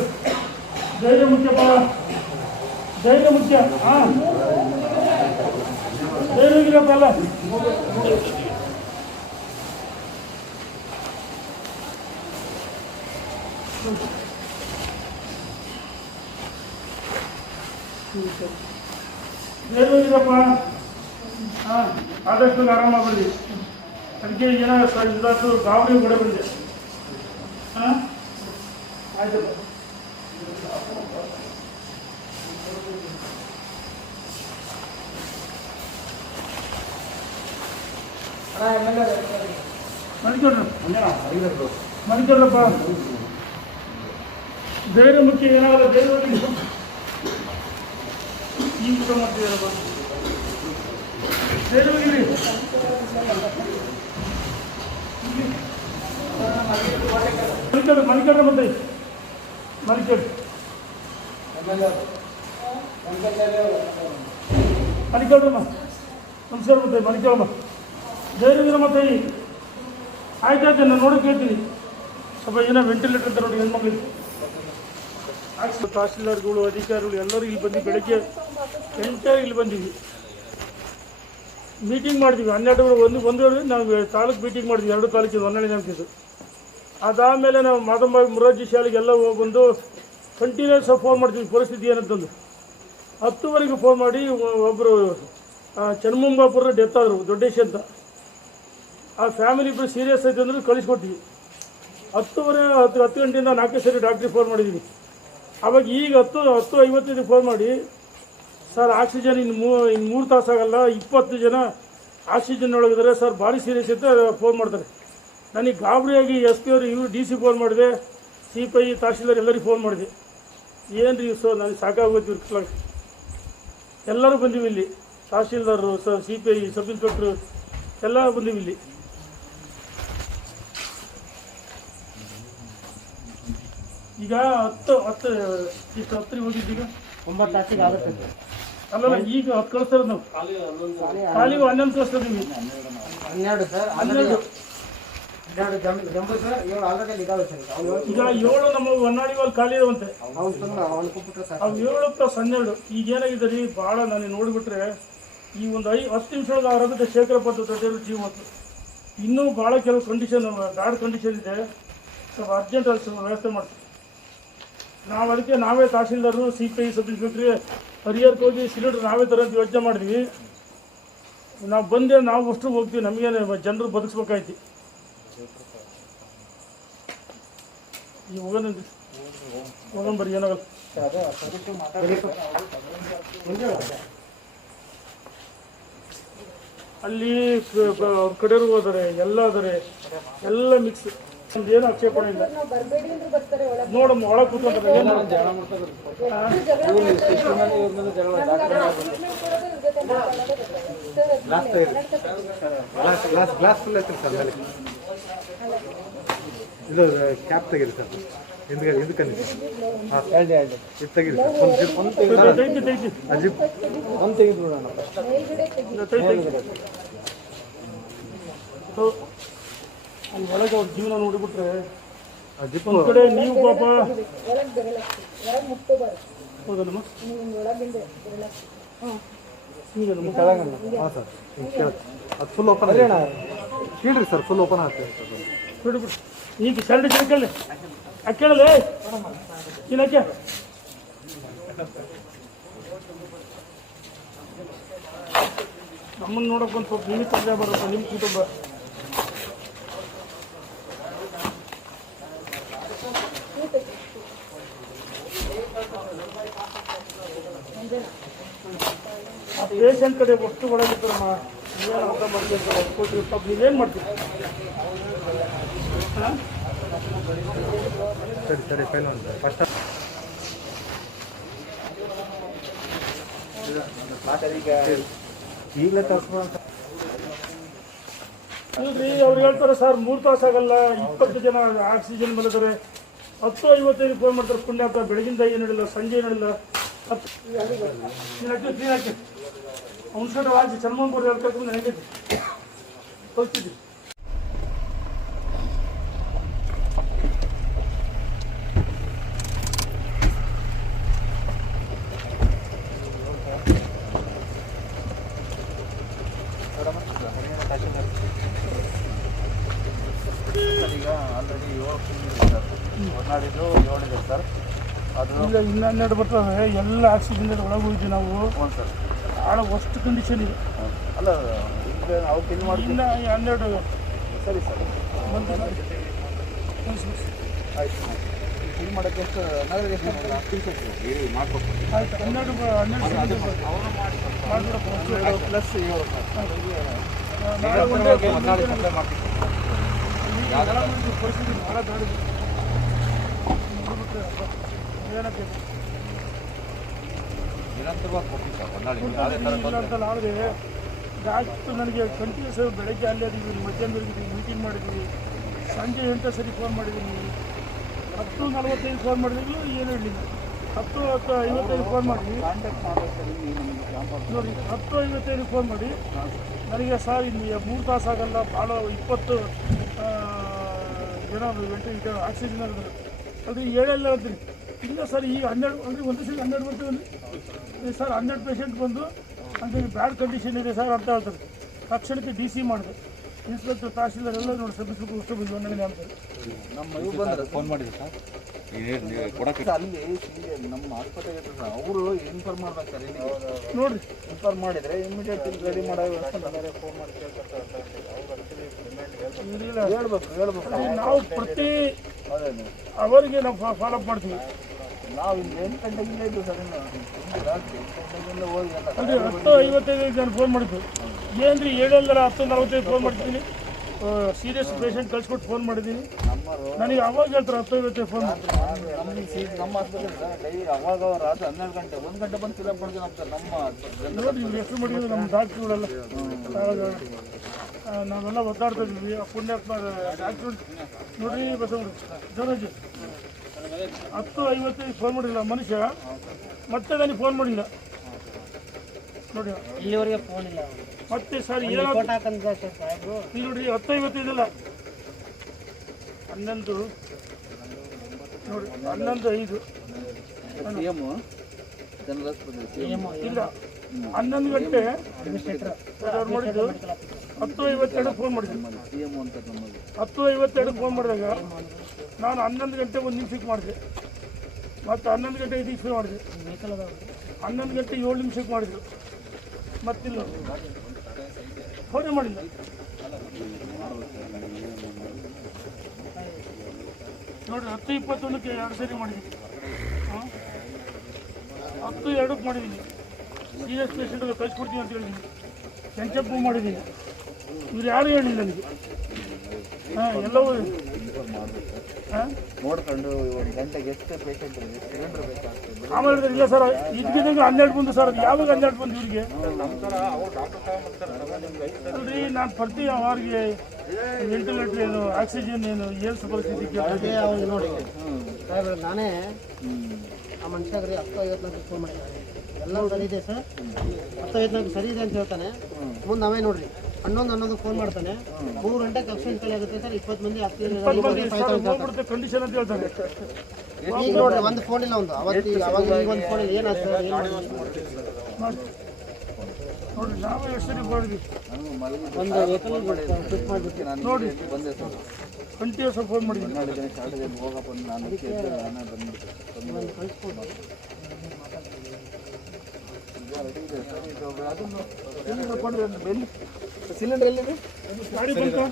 ಧೈರ್ಯ ಮುಖ್ಯಪ್ಪ, ಧೈರ್ಯ ಮುಖ್ಯ. ಹಾಂ, ಧೈರ್ಯಗಿರಪ್ಪ ಅಲ್ಲ. ಧೈರ್ಯಗಿರಪ್ಪ. ಹಾಂ, ಆದಷ್ಟು ಆರಾಮಾಗಲಿ. ಅದಕ್ಕೆ ಏನೋ ಇದಾದ್ರು ಗಾಬರಿ ಕೂಡ ಬಂದೆ. ಹಾಂ, ಆಯ್ತಪ್ಪ. ಮರಿಕೊಡ್ರಪ್ಪ. ಧೈರ್ಯ ಮುಖ್ಯ. ಏನಾಗಲ್ಲ, ಧೈರ್ಯವಾಗಿ ಈ ಊಟ ಮಾಡ್ತೀರಪ್ಪ. ಧೈರ್ಯವಾಗಿರಿ. ಮಣಿಕೇಳ್ರಿ ಮತ್ತೆ ಮಣಿಕೇಳ್ರಿ ಮಣಿಕೇಳ್ರಮ್ಮ ನಮಸ್ಕಾರ ಮತ್ತೆ ಮಣಿಕೇಳಮ್ಮ ಧೈರ್ಯವಿರ ಮತ್ತೆ ಆಯ್ತಾಯ್ತು ನಾನು ನೋಡೋಕೆ ಹೇಳ್ತೀನಿ ಸ್ವಲ್ಪ ಏನೋ ವೆಂಟಿಲೇಟರ್ ಅಂತ ನೋಡಿ ಹೆಣ್ಮಕ್ಳಿಗೆ ತಹಸೀಲ್ದಾರ್ಗಳು ಅಧಿಕಾರಿಗಳು ಎಲ್ಲರೂ ಇಲ್ಲಿ ಬಂದು ಬೆಳಗ್ಗೆ 8 ಇಲ್ಲಿ ಬಂದಿದ್ವಿ ಮೀಟಿಂಗ್ ಮಾಡಿದ್ವಿ 12 ಒಂದೂವರೆ ನಾವು ತಾಲೂಕು ಮೀಟಿಂಗ್ ಮಾಡಿದ್ವಿ 2 ತಾಲೂಕಿಗೆ ಹೊನ್ನಾಳಿ ನೆನಪಿದ್ದು ಅದಾದಮೇಲೆ ನಾವು ಮಾದಮ್ಮ ಮುರಾರ್ಜಿ ಶಾಲೆಗೆಲ್ಲ ಬಂದು ಕಂಟಿನ್ಯೂಸ್ ಫೋನ್ ಮಾಡ್ತೀವಿ ಪರಿಸ್ಥಿತಿ ಏನಂತಂದು 10ವರೆಗೆ ಫೋನ್ ಮಾಡಿ ಒಬ್ಬರು ಚನ್ನಮಂಬಾಪುರ ಡೆತ್ ಆದರು ದೊಡ್ಡೇಶ್ ಅಂತ ಆ ಫ್ಯಾಮಿಲಿ ಇಬ್ಬರು ಸೀರಿಯಸ್ ಆಯ್ತು ಅಂದ್ರೆ ಕಳಿಸ್ಕೊಟ್ವಿ 10 ಗಂಟೆಯಿಂದ 4 ಸರಿ ಡಾಕ್ಟ್ರಿಗೆ ಫೋನ್ ಮಾಡಿದ್ದೀವಿ ಆವಾಗ ಈಗ 10:55 ಫೋನ್ ಮಾಡಿ ಸರ್ ಆಕ್ಸಿಜನ್ ಇನ್ನು 3 ತಾಸಾಗಲ್ಲ 20 ಜನ ಆಕ್ಸಿಜನ್ ಒಳಗಿದ್ದಾರೆ ಸರ್ ಭಾರಿ ಸೀರಿಯಸ್ ಅಂತ ಫೋನ್ ಮಾಡ್ತಾರೆ ನನಗೆ ಗಾಬರಿಯಾಗಿ ಎಸ್ ಪಿ ಅವರು DC ಫೋನ್ ಮಾಡಿದೆ CPI ತಹಸೀಲ್ದಾರ್ ಎಲ್ಲರಿಗೂ ಫೋನ್ ಮಾಡಿದೆ ಏನು ರೀ ಸರ್ ನನಗೆ ಸಾಕಾಗೋಯ್ತು ಇರ್ಕಲಾಗ ಎಲ್ಲರೂ ಬಂದೀವಿ ಇಲ್ಲಿ ತಹಸೀಲ್ದಾರರು CPI ಸಬ್ ಇನ್ಸ್ಪೆಕ್ಟ್ರು ಎಲ್ಲ ಬಂದೀವಿ ಇಲ್ಲಿ ಈಗ 10 ಹೋಗಿದ್ದೀಗ 9 ತಾಸಿಗೆ ಆಗುತ್ತೆ ಅಲ್ಲಲ್ಲ ಈಗ 10 ಕಳಿಸ್ತಾರೆ ನಾವು ಖಾಲಿ 11 ಕಳಿಸ್ತಾ ಇದೀವಿ 12 ಸರ್ 12 ಜಂಬು ಸರ್ 7 ಆಲ್ರೆಡಿ ಇದಾವೆ ಸರ್ ಈಗ 7 ನಮ್ಮ ಹೊನ್ನಾಳಿವಲ್ಲಿ ಖಾಲಿ ಇರುವಂತೆ ಅವ್ನು ಕೊಟ್ಬಿಟ್ರೆ ಸರ್ ಅವು 7 + 12 ಈಗ ಏನಾಗಿದೆ ರೀ ಭಾಳ ನಾನು ನೋಡಿಬಿಟ್ರೆ ಈ ಒಂದು 10 ನಿಮಿಷದೊಳಗೆ ಆರೋಗ್ಯದ ಶೇಖರ ದೊಡ್ಡ ಜೀವ ಮತ್ತು ಇನ್ನೂ ಭಾಳ ಕೆಲವು ಕಂಡೀಷನ್ ಬ್ಯಾಡ್ ಕಂಡೀಷನ್ ಇದೆ ಸ್ವಲ್ಪ ಅರ್ಜೆಂಟ್ ಅಲ್ಲಿ ವ್ಯವಸ್ಥೆ ಮಾಡ್ತೀವಿ ನಾವು ಅದಕ್ಕೆ ನಾವೇ ತಹಸೀಲ್ದಾರರು CPI ಸಬ್ ಇನ್ಸ್ಪೆಕ್ಟ್ರಿಗೆ ಹರಿಹರಕ್ಕೆ ಹೋಗಿ ಸಿಲಿಂಡರ್ ನಾವೇ ತರೋದು ಯೋಚನೆ ಮಾಡಿದ್ವಿ ನಾವು ಬಂದೆ ನಾವು ಅಷ್ಟು ಹೋಗ್ತೀವಿ ನಮಗೇನೆ ಜನರು ಬದುಕಿಸ್ಬೇಕಾಯ್ತು ಈ ಹೋಗೋಣ ಬರ್ರಿ ಏನಾಗಲ್ಲ ಅಲ್ಲಿ ಅವ್ರ ಕಡೆಯವರು ಹೋದರೆ ಎಲ್ಲ ಅದರೆ ಎಲ್ಲ ಮಿಕ್ಸ್ ಏನು ಆಕ್ಷೇಪಣೆ ಇಲ್ಲ ನೋಡಮ್ಮ ಒಳಗೆ ಕೂತ್ಕೊಂತಾರೆ ಗ್ಲಾಸ್ ಫುಲ್ ಐತ್ರಿ ಸರ್ ಮೇಲೆ ಇದು ಕ್ಯಾಪ್ ತೆಗೀರಿ ಸರ್ ಹಿಂದ್ಗಡೆ ಇದಕ್ಕೆ ಇದು ತೆಗೀರಿ ಸರ್ ಅಜಿಪ್ ಒಂದು ತೆಗೆದು ಒಳಗೆ ಅವ್ರ ಜೀವನ ನೋಡಿಬಿಟ್ರೆ ಒಂದು ಕಡೆ ನೀವು ಪಾಪ ಹೌದಲ್ಲಮ್ಮ ಹಾಂ ಸರ್ ಅದು ಫುಲ್ ಓಪನ್ ಕೇಳ್ರಿ ಸರ್ ಫುಲ್ ಓಪನ್ ಆಗ್ತದೆ ಬಿಡ್ಬಿಟ್ಟು ಈಗ ಸ್ಯಾಲ್ರಿ ಕೇಳಿ ಕೇಳಲ್ಲ ಏನಕ್ಕೆ ನಮ್ಮನ್ನು ನೋಡೋಕೆ ಒಂದು ಸ್ವಲ್ಪ ನಿಮಗೆ ತೊಂದರೆ ಬರಪ್ಪ ನಿಮ್ಮ ಕುಟುಂಬ ಆ ಪೇಷಂಟ್ ಕಡೆ ಅಷ್ಟು ಒಳಗಿರ್ತಾರಮ್ಮ ಏನು ಅರ್ಥ ಮಾಡ್ತೀವಿ ಕೊಟ್ಟಿರಿ ಪಾಪ ನೀವೇನು ಮಾಡ್ತೀವಿ ಸರಿ ಸರಿ ಫೈಲ್ ಒಂದು ಫಸ್ಟ್ ಈಗಲೇ ತರಿಸ್ಬೋದು ಅಲ್ರಿ ಅವ್ರು ಹೇಳ್ತಾರೆ ಸರ್ 3 ತಾಸು ಆಗಲ್ಲ 20 ಜನ ಆಕ್ಸಿಜನ್ ಮಲಗಿದ್ದಾರೆ 10:55 ಫೋನ್ ಮಾಡ್ತಾರೆ ಪುಣ್ಯಾಪ ಬೆಳಗಿಂದ ಏನು ಹೇಳಿಲ್ಲ ಸಂಜೆ ಏನಿಲ್ಲ ಕ್ಲೀನ್ ಹಾಕಿ ಹುಣ್ಸೆ ವಾಸಿ ಚರ್ಮಂಬೂರು ಹೇಳ್ಕೊಂಡು ನನಗೆ ತೋರಿಸ್ತಿದ್ವಿ ಈಗ ಆಲ್ರೆಡಿ 7 ಹೊನ್ನಾಳಿದು 7 ಇದೆ ಸರ್ ಅದು ಇಲ್ಲ ಇನ್ನು 12 ಬರ್ತದೆ ಎಲ್ಲ ಆಕ್ಸಿಜನ್ ಒಳಗೆ ಹೋಗಿದ್ವಿ ನಾವು ಸರ್ ಭಾಳ ವರ್ಸ್ಟ್ ಕಂಡೀಷನ್ ಇದೆ ಅಲ್ಲ ಈಗ ನಾವು ಕ್ಲೀನ್ ಮಾಡ್ತೀವಿ ಇನ್ನು 12 ಸರಿ ಸರ್ ಬಂದು ಆಯ್ತು ಕ್ಲೀನ್ ಮಾಡೋಕ್ಕೆ ಎಷ್ಟು ನಗರ ಎಷ್ಟು ಮಾಡ್ಬೇಕು ಆಯ್ತು 12 ಮಾಡಿಬಿಡಪ್ಪ ಪ್ಲಸ್ 7 ನಾಳೆ ಒಂದೇ ಹೊನ್ನಾಳಿ ಸಪ್ಲೈ ಮಾಡ್ತೀವಿ ಪರಿಸ್ಥಿತಿ ಭಾಳ ದಾಡಿದೆ ಏನಕ್ಕೆ ನಿರಂತರವಾಗಿ ಕೊಡ್ತೀವಿ ಸರ್ ಹೊನ್ನಾಳಿ ಇಲ್ಲ ಅಂತ ನಾಳೆ ಡಾಕ್ಟ್ರು ನನಗೆ ಕಂಟಿನ್ಯೂಸ್ ಬೆಳಗ್ಗೆ ಅಲ್ಲೇ ಅದೀವಿ, ಮಧ್ಯಾಹ್ನವರೆಗೆ ಮೀಟಿಂಗ್ ಮಾಡಿದ್ವಿ, ಸಂಜೆ 8 ಸರಿ ಫೋನ್ ಮಾಡಿದ್ದೀನಿ, 10:45 ಫೋನ್ ಮಾಡಿದ್ರು ಏನೂ ಇರಲಿಲ್ಲ. 10:55 ಫೋನ್ ಮಾಡಿ ನೋಡಿ, 10:55 ಫೋನ್ ಮಾಡಿ ನನಗೆ ಸರ್ ಇನ್ನು 3 ತಾಸು ಆಗಲ್ಲ, ಭಾಳ 20 ಜನ ಇದು ಆಕ್ಸಿಜನ್ ಆಗಿದ್ರು ಅದು ಹೇಳಲ್ಲ ಅಂದ್ರಿ. ಇಲ್ಲ ಸರ್ ಈಗ 12 ಅಂದರೆ ಒಂದು ಸಲ 12 ಬರ್ತೀವಿ ಸರ್, 12 ಪೇಷಂಟ್ ಬಂದು ಅಂದರೆ ಬ್ಯಾಡ್ ಕಂಡೀಷನ್ ಇದೆ ಸರ್ ಅಂತ ಹೇಳ್ತಾರೆ. ತಕ್ಷಣಕ್ಕೆ DC ಮಾಡಿದೆ, ಇನ್ಸ್ಪೆಕ್ಟರ್ ತಹಸೀಲ್ದಾರ್ ಎಲ್ಲ ನೋಡಿ ಸಬ್ಬಿಸ್ಬೇಕು ಅಷ್ಟು ಬಂದು ಒಂದೇ ಅಂತಾರೆ. ನಮ್ಮ ಇವು ಬಂದರೆ ಫೋನ್ ಮಾಡಿದ್ರು ಸರ್, ಅಲ್ಲಿ ನಮ್ಮ ಆಸ್ಪತ್ರೆಗೆ ಸರ್ ಅವರು ಇನ್ಫಾರ್ಮ್ ಮಾಡ್ಬೇಕು ಸರ್. ಇಲ್ಲಿ ನೋಡಿರಿ ಇನ್ಫಾರ್ಮ್ ಮಾಡಿದರೆ ಇಮಿಡಿಯೇಟ್ ರೆಡಿ ಮಾಡೋ ವ್ಯವಸ್ಥೆ ಫೋನ್ ಮಾಡಿ ಹೇಳ್ಬೇಕು. ನಾವು ಪ್ರತಿ ಅವರಿಗೆ ನಾವು ಫಾಲೋಅಪ್ ಮಾಡ್ತೀವಿ. ನಾವು ಇಲ್ಲಿ 8 ಗಂಟೆಗಿಂದ ಇದ್ದು ಸರ್, ಇನ್ನು 8 ಗಂಟೆಗಿಂದ ಹೋಗಿ ಅಂದರೆ 10:55 ನಾನು ಫೋನ್ ಮಾಡಿದ್ದು ಏನ್ರಿ 7:45 ಫೋನ್ ಮಾಡ್ತೀನಿ, ಸೀರಿಯಸ್ ಪೇಷಂಟ್ ಕಳ್ಸಿಕೊಟ್ಟು ಫೋನ್ ಮಾಡಿದ್ದೀನಿ. ನನಗೆ ಅವಾಗ ಹೇಳ್ತಾರೆ 10:55 ಫೋನ್ ಮಾಡಿ. ನಮ್ಮ ಆಸ್ಪತ್ರೆ ಸರ್ ಡೈಲಿ ಅವಾಗ ರಾತ್ರಿ 12 ಗಂಟೆ 1 ಗಂಟೆ ಬಂದು ಫಿಲಪ್ ಮಾಡ್ಕೊಂಡು ಹೋಗ್ತಾರೆ ನಮ್ಮ ನೋಡಿ. ಇವ್ರು ಎಷ್ಟು ಮಾಡಿದ್ರು ನಮ್ಮ ಡಾಕ್ಟ್ರುಗಳೆಲ್ಲ ನಾವೆಲ್ಲ ಒದ್ದಾಡ್ತಾ ಇದ್ವಿ. ಆ ಪುಣ್ಯಾತ್ಮ ಡಾಕ್ಟ್ರು ನೋಡ್ರಿ ಬಸವಣ್ಣ ಜೋರಾಜಿ 10:55 ಫೋನ್ ಮಾಡಿಲ್ಲ ಮನುಷ್ಯ, ಮತ್ತೆ ನನಗೆ ಫೋನ್ ಮಾಡಿಲ್ಲ ನೋಡಿ. ಇಲ್ಲಿವರೆಗೆ ಫೋನ್ ಇಲ್ಲ. ಮತ್ತೆ ಸರ್ ಏನಾದ್ರು ನೀವು ನೋಡ್ರಿ 10:55 ಇಲ್ಲ 11 ನೋಡಿ 11:05 ಇಲ್ಲ 11 ಗಂಟೆ ಅವ್ರು ಮಾಡಿದ್ದು 10:52 ಫೋನ್ ಮಾಡಿದ್ರು. 10:52 ಫೋನ್ ಮಾಡಿದಾಗ ನಾನು 11 ಗಂಟೆ 1 ನಿಮಿಷಕ್ಕೆ ಮಾಡಿದೆ, ಮತ್ತು 11 ಗಂಟೆ 5 ನಿಮಿಷ ಮಾಡಿದೆ, 11 ಗಂಟೆ 7 ನಿಮಿಷಕ್ಕೆ ಮಾಡಿದ್ರು, ಮತ್ತಿಲ್ಲ ಫೋನೇ ಮಾಡಿಲ್ಲ. ನೋಡಿ 10:21ಕ್ಕೆ 2 ಸರಿ ಮಾಡಿದ್ದೀನಿ, 10:02ಕ್ಕೆ ಮಾಡಿದ್ದೀನಿ, ಸೀರಿಯಸ್ ಪೇಷಂಟ್ ಕಳಿಸ್ಕೊಡ್ತೀವಿ ಅಂತ ಹೇಳಿದ್ದೀನಿ, ಕೆಂಚಪ್ಪು ಮಾಡಿದ್ದೀನಿ. ಇವ್ರು ಯಾರು ಹೇಳಿಲ್ಲ ನನಗೆ. ಎಲ್ಲವೂ ನೋಡ್ಕೊಂಡು 1 ಗಂಟೆಗೆ ಎಷ್ಟು ಪೇಷಂಟ್ ಸಿಲಿಂಡರ್ ಬೇಕಾಗ್ತದೆ. ಆಮೇಲೆ ಇಲ್ಲ ಸರ್ ಇದಕ್ಕಿದ್ದಂಗೆ 12 ಬಂದು ಸರ್, ಅದು ಯಾವಾಗ 12 ಬಂದು ಇವ್ರಿಗೆ ಅಲ್ರಿ. ನಾನು ಪ್ರತಿ ಅವ್ರಿಗೆ ವೆಂಟಿಲೇಟರ್ ಏನು ಆಕ್ಸಿಜನ್ ಏನು ಪರಿಸ್ಥಿತಿ ನೋಡಿ ನಾನೇ ಆ ಮನುಷ್ಯಗ್ರಿ 10:54 ಫೋನ್ ಮಾಡಿದ್ದಾರೆ. ಎಲ್ಲವೂ ಸರಿ ಇದೆ ಸರ್, 10:54 ಸರಿ ಇದೆ ಅಂತ ಹೇಳ್ತಾನೆ. ಮುಂದೆ ನಾವೇ ನೋಡ್ರಿ 11 ಫೋನ್ ಮಾಡ್ತಾನೆ, 3 ಗಂಟೆಗೆ ಆಕ್ಸಿಜನ್ ಖಾಲಿ ಆಗುತ್ತೆ ಸರ್, 20 ಮಂದಿ ಕಂಡೀಷನ್ ಅಂತ ಹೇಳ್ತಾರೆ. ಈಗ ನೋಡ್ರಿ ಒಂದು ಫೋನ್ ಇಲ್ಲ, ಒಂದು ಅವತ್ತು ಅವಾಗ ಈಗ ಒಂದು ಫೋನ್ ಇಲ್ಲ. ಏನಾಗ್ತದೆ ನೋಡಿ ನಾವೇ ಎಷ್ಟು ಸರಿ ಮಾಡಿದ್ವಿ ಒಂದು ವೆಹಿಕಲ್ ಫಿಟ್ ಮಾಡಿಬಿಟ್ಟು ನೋಡಿ, ಬಂದೆ ಸರ್ ಕಂಟಿನ್ಯೂಸ್ ಫೋನ್ ಮಾಡಿದ್ದೀನಿ. ಹೋಗಪ್ಪ ನಾನು ಸಿಲಿಂಡರ್ ಎಲ್ಲಿದೆ? ಗಾಡಿ ಬಂತು,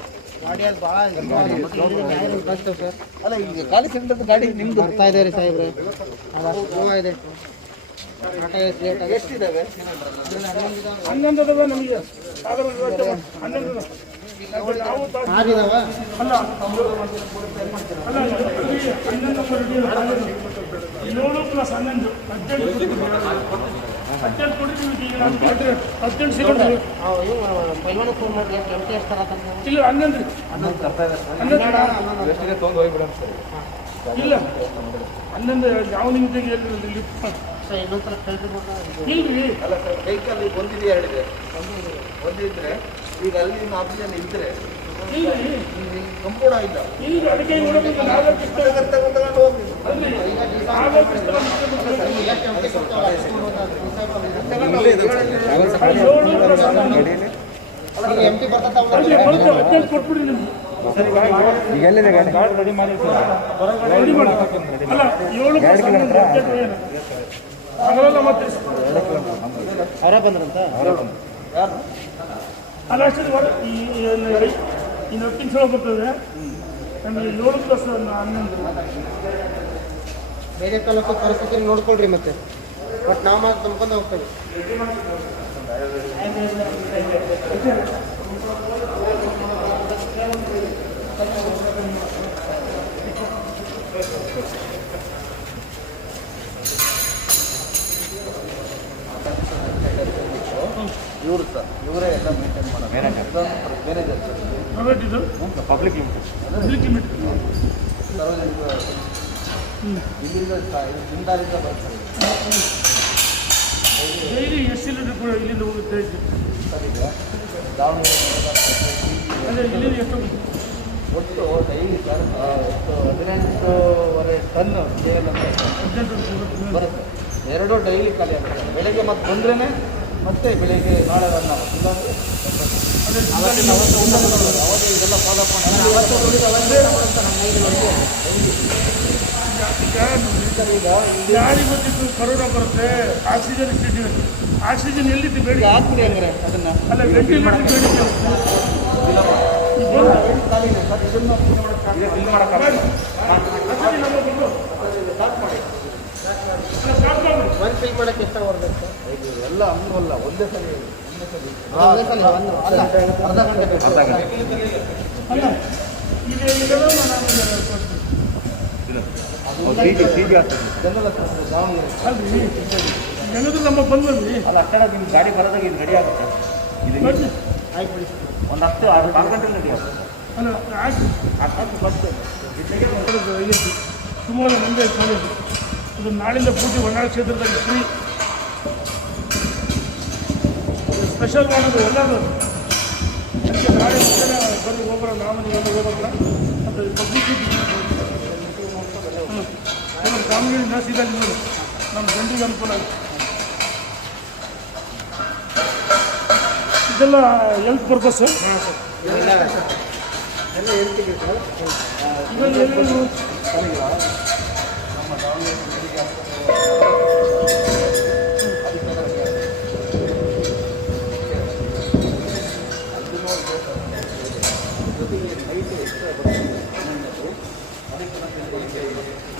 ಗಾಡಿ ಅದು ಭಾಳ ಸರ್. ಅಲ್ಲ ಈಗ ಖಾಲಿ ಸಿಲಿಂಡರ್ ಗಾಡಿ ನಿಮ್ದು ಬರ್ತಾ ಇದೆ ರೀ ಸಾಹೇಬ್ರೆ, ಅದು ಗೋವಾ ಇದೆ. ಎಷ್ಟಿದ್ದಾವೆ? 11 ಅದಾವೆ ನಮಗೆ, 11 ನಾವು ಆರಿದಾವ ಅಲ್ಲ ಅಲ್ಲ 11 7 ಪ್ಲಸ್ 11 18 ಕೊಡ್ತೀವಿ. ಈಗ ನಾನು 18 ಸಿಲಿಂಡರ್ ಪೈಲ್ವಾನ ಫೋನ್ ಮಾಡಿ ಎಂಟಿ ಎಷ್ಟಾರ ಇಲ್ಲ 11 ಇಲ್ಲ 11 ಯಾವ ನಿಮಿಷಕ್ಕೆ ಇನ್ನೊಂದ್ಸಲ ಕೇಳ್ರಿ. ಇಲ್ರಿ ಅಲ್ಲ ಸರ್ ವೆಹಿಕಲ್ ಒಂದಿದೆ ಎರಡಿದೆ, ಒಂದಿದ್ರೆ ಈಗ ಅಲ್ಲಿ ಆಪ್ಷನ್ ಇದ್ರೆ ಇಲ್ರಿ ಕಂಪೌಂಡ್ ಇಲ್ಲ. ಈಗ ಅದಕ್ಕೆ ನೋಡಬೇಕು ನಾವೇ ಕಿಷ್ಟ ತಗೊಂಡು ಹೋಗಿ ನಾವೇ ಕಿಷ್ಟ ಎಂಟಿ ಬರ್ತಾವ ಅರ್ಜೆಂಟ್ ಕೊಟ್ಬಿಡಿ ನಿಮ್ಗೆ ರೆಡಿ ಮಾಡಿ ಅಲ್ಲ 7 ಅರ್ಜೆಂಟ್ ಏನು ಅದರಲ್ಲ ಮತ್ತೆ ಅವರೇ ಬಂದ್ರಂತ ಅಲ್ಲ ಅಷ್ಟೇ ಇನ್ನು 10 ನಿಮಿಷ ಬರ್ತದೆ ನಮಗೆ 7 ಪ್ಲಸ್ 11 ಬೇರೆ ತಾಲೂಕು ಪರಿಸ್ಥಿತಿ ನೋಡ್ಕೊಳ್ರಿ ಮತ್ತೆ, ಬಟ್ ನಾವು ಮಾತ್ರ ತುಂಬ್ಕೊಂಡು ಹೋಗ್ತೇವೆ. ಇವರು ಸರ್ ಇವರೇ ಎಲ್ಲ ಮ್ಯಾನೇಜರ್ ಪ್ರೈವೇಟ್ ಇದು ಪಬ್ಲಿಕ್ ಲಿಮಿಟೆಡ್ ಪಬ್ಲಿಕ್ ಲಿಮಿಟ್. ಇಲ್ಲಿಂದ ಜಿಂದಾಲಿಂದ ಬರ್ತಾರೆ ಡೈಲಿ ಎಷ್ಟು ಲೀಟರ್ ಕೂಡ ಇಲ್ಲಿಂದ ಹೋಗುತ್ತೆ? ದಾವಣಗೆರೆ ಅದೇ ಇಲ್ಲಿಂದ ಎಷ್ಟು ಹೋಗುತ್ತೆ? ಒಟ್ಟು ಡೈಲಿ ಸರ್ 18.5 ಟನ್ ಕೇವಲ ಬರುತ್ತೆ. 2 ಡೈಲಿ ಖಾಲಿ ಆಗುತ್ತೆ. ಬೆಳಗ್ಗೆ ಮತ್ತೆ ಬಂದ್ರೇ ಮತ್ತೆ ಬೆಳಿಗ್ಗೆ ನಾಳೆ ರನ್ ಆಗುತ್ತೆ. ಇಲ್ಲಾಂದರೆ ಅವತ್ತು ಇದೆಲ್ಲ ಫಾಲೋ ಯಾರಿಗೆ ಗೊತ್ತಿತ್ತು ಕರೋನಾ ಬರುತ್ತೆ, ಆಕ್ಸಿಜನ್ ಇಟ್ಟಿದ್ದೀವಿ. ಆಕ್ಸಿಜನ್ ಎಲ್ಲಿತ್ತು ಬೇಡಿ ಹಾಕ್ಬಿಡಿ ಹಂಗಾರೆ ಅದನ್ನು. ಅಲ್ಲ ವೆಂಟಿಲೇಟರ್ ಬೇಡಿಕೆ ಒಂದು ಫಿಲ್ ಮಾಡೋಕ್ಕೆ ಎಷ್ಟು ಬರ್ಬೇಕು ಸರ್? ಎಲ್ಲ ಹಂಗಲ್ಲ, ಒಂದೇ ಸಲ ಅರ್ಧ ಗಂಟೆ ಬೇಕು. ಅಲ್ಲ ಇದೆಲ್ಲ ಜನರಲ್ ಆಸ್ಪತ್ರೆ ದಾವಣಗೆರೆ. ಅಲ್ರಿ ಜನರು ನಮ್ಮ ಬಂದ್ವಿ ಅಲ್ಲ ಆ ಕಡೆ ನಿಮ್ಮ ಗಾಡಿ ಬರೋದಾಗ ಇದು ರೆಡಿ ಆಗುತ್ತೆ. ಇದು ಆಯ್ತು ಬಿಡಿ ಒಂದು 6 ಗಂಟೆ ರೆಡಿ ಆಗುತ್ತೆ. ಅಲ್ಲ ಅದು ಬರ್ತದೆ ಸುಮಾರು ಮುಂದೆ ಕಾಲೇಜು ಅದು ನಾಳಿಂದ ಪೂರ್ತಿ ಹೊನ್ನಾಳಿ ಕ್ಷೇತ್ರದಲ್ಲಿ ಫ್ರೀ ಸ್ಪೆಷಲ್ ಮಾಡೋದು ಎಲ್ಲರೂ. ಅದಕ್ಕೆ ನಾಳೆ ಬರೀ ಹೋಗೋಣ, ನಾವು ನೀವೆಲ್ಲ ಹೋಗೋಣ ಅದು ಪಬ್ಲಿಕ್ ನಮ್ಮ ದಾವಣಗೆರೆ ಸೀದಲ್ಲಿ ನೋಡಿ ನಮ್ಮ ಜನರಿಗೆ ಅನುಕೂಲ ಆಗುತ್ತೆ. ಇದೆಲ್ಲ ಹೆಲ್ತ್ ಪರ್ಪಸ್. ಎಲ್ಲ ಹೇಳ್ತೀವಿ ಸರ್. ಇದೆಲ್ಲ ಎಲ್ಲೆಲ್ಲೂ ನಮ್ಮ ದಾವಣಗೆರೆ ಜಿಲ್ಲೆಗೆ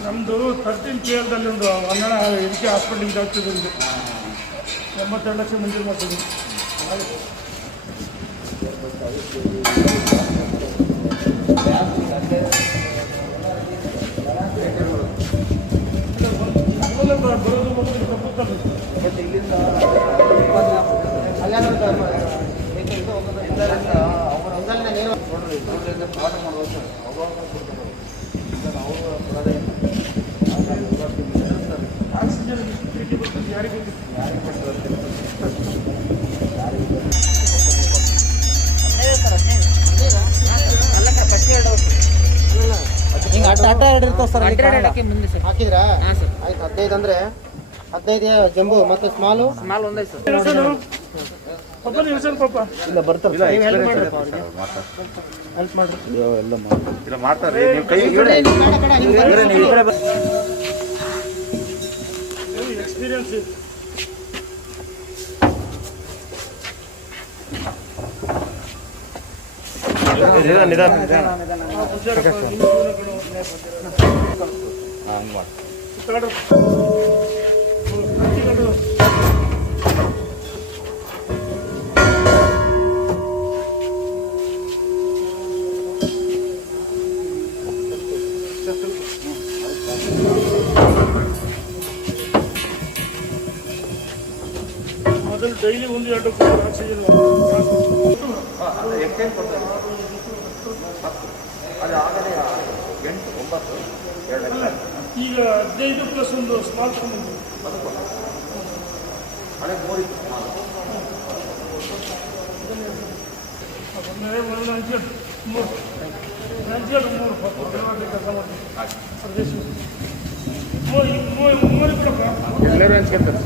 ನಮ್ಮದು 13 KLದಲ್ಲಿ ಒಂದು 12 ಇದಕ್ಕೆ ಹಾಸ್ಪಿಟ್ಲಿಗೆ ಇದಾಗ್ತದೆ. 82 ಲಕ್ಷ ಮಂಜೂರು ಮಾಡ್ತೀವಿ. ಬರೋದು ತಪ್ಪುತ್ತಾರೆ. ಮತ್ತು ಇಲ್ಲಿಂದ ಅವರಿಂದ ನೀವು ನೋಡ್ರಿ ನೋಡ್ರಿಂದ ಪಾಠ ಮಾಡುವಾಗ ಸರ್ ಅವಾಗ ಕೊಡ್ತಾರೆ. ಈಗ ನಾವು ಕೊಡೋದೇ ಆಕ್ಸಿಜನ್ ಬರ್ತದೆ ಯಾರಿಗೆ ಗೊತ್ತಿತ್ತು? ಹಿಂಗೆ ಅಡ್ಡ ಎರಡು ಇರ್ತಾವೆ ಸರ್. ಹಾಕಿದ್ರಾ? ಆಯ್ತು. 15 ಅಂದರೆ 15 ಜಂಬು ಮತ್ತು ಸ್ಮಾಲು ಒಂದೇ ಸರ್. ಪಾಪ ನಿಲ್ಸನ್ ಪಾಪ ಇಲ್ಲ ಬರ್ತಾರೆ. ಹೆಲ್ಪ್ ಮಾಡ್ರಿ. ಇಲ್ಲ ಮಾಡ್ತಾರೆ. ನೀವು ಕೈ ಎಕ್ಸ್ಪೀರಿಯನ್ಸ್ ನಿಧಾನ ಮೊದಲು ಡೈಲಿ 1-2 ಆಕ್ಸಿಜನ್ ಎಕ್ಸ್ಚೇಂಜ್ ಕೊಡ್ತಾರೆ. ಅದು ಆಗಲೇ 8, 9, 2 ಅಲ್ಲ ಈಗ 15 ಪ್ಲಸ್ ಒಂದು ಸ್ಮಾರ್ಟ್ ಫೋನ್ ಇದೆ. ಹಳೆ 3 ಇತ್ತು. ಎಲ್ಲರೂ ಹಂಚ್ಕೊಂತಾರೆ.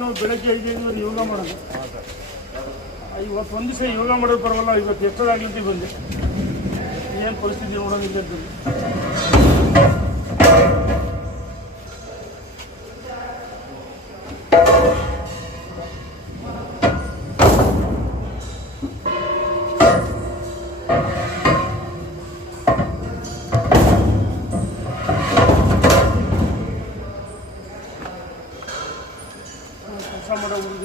ನಾನು ಬೆಳಗ್ಗೆ 5 ಗಂಟೆವರೆಗೆ ಯೋಗ ಮಾಡೋದು. ಇವತ್ತು ಒಂದು ದಿವಸ ಯೋಗ ಮಾಡೋದು ಪರವಲ್ಲ, ಇವತ್ತು ಎಷ್ಟೊದಾಗ್ಲಿಂತ ಬಂದೆ. ಏನು ಪರಿಸ್ಥಿತಿ ನೋಡೋದಿಲ್ಲ ಅಂತ ಕೆಲಸ ಮಾಡೋ ಹುಡುಗ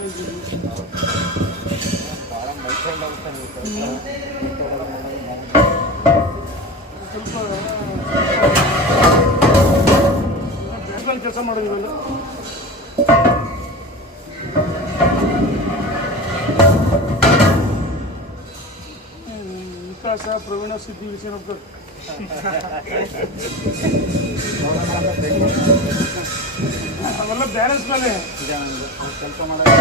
ಸ್ವಲ್ಪ ಕೆಲಸ ಮಾಡೋದಿಲ್ಲ. ವಿಕಾಸ ಪ್ರವೀಣ ಸಿದ್ಧಿ ವಿಷಯ ಅವೆಲ್ಲ ಬ್ಯಾಲೆನ್ಸ್ ಮೇಲೆ ಕೆಲಸ ಮಾಡೋದು.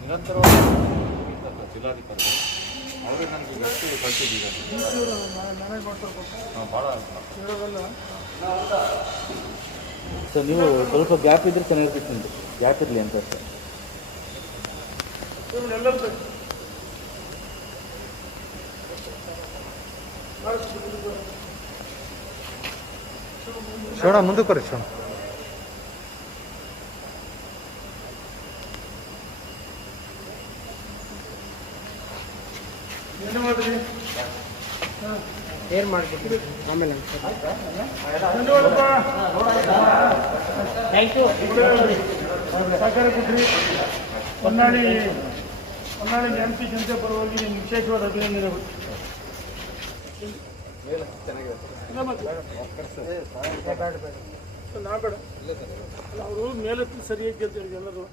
ನಿರಂತರವಾಗಿ ಜಿಲ್ಲಾಧಿಕಾರಿ ಅವರೇ ನನಗೆ ಎಷ್ಟು ಕಳಿಸಿದ್ದೀವಿ ಮ್ಯಾನೇಜ್ ಮಾಡ್ತಾರೆ ಭಾಳ ಹೇಳೋದಲ್ಲ. ಸರ್ ನೀವು ಸ್ವಲ್ಪ ಗ್ಯಾಪ್ ಇದ್ರೆ ಚೆನ್ನಾಗಿರ್ತಿತ್ತು, ಗ್ಯಾಪ್ ಇರಲಿ ಅಂತ ಸರ್. ಎಲ್ಲರೂ ಶೋಣ ಮುಂದಕ್ಕೆ ಬರ್ರಿ ಶೋಣ. ಏನು ಮಾಡಿದ್ರಿ? ಏನು ಮಾಡ್ತೀವಿ ಆಮೇಲೆ ಧನ್ಯವಾದಪ್ಪ. Thank you. ಸಹಕಾರ ಕೊಟ್ರಿ. ಹೊನ್ನಾಳಿ MP ಜನತೆ ಪರವಾಗಿ ನಿಮ್ಗೆ ವಿಶೇಷವಾದ ಅಭಿನಂದನೆಗಳು. ನಾ ಬೇಡ, ಅವರು ಮೇಲೆತ್ತಿ ಸರಿಯಾಗಿ ಅಂತ ಹೇಳಿ ಎಲ್ಲರೂ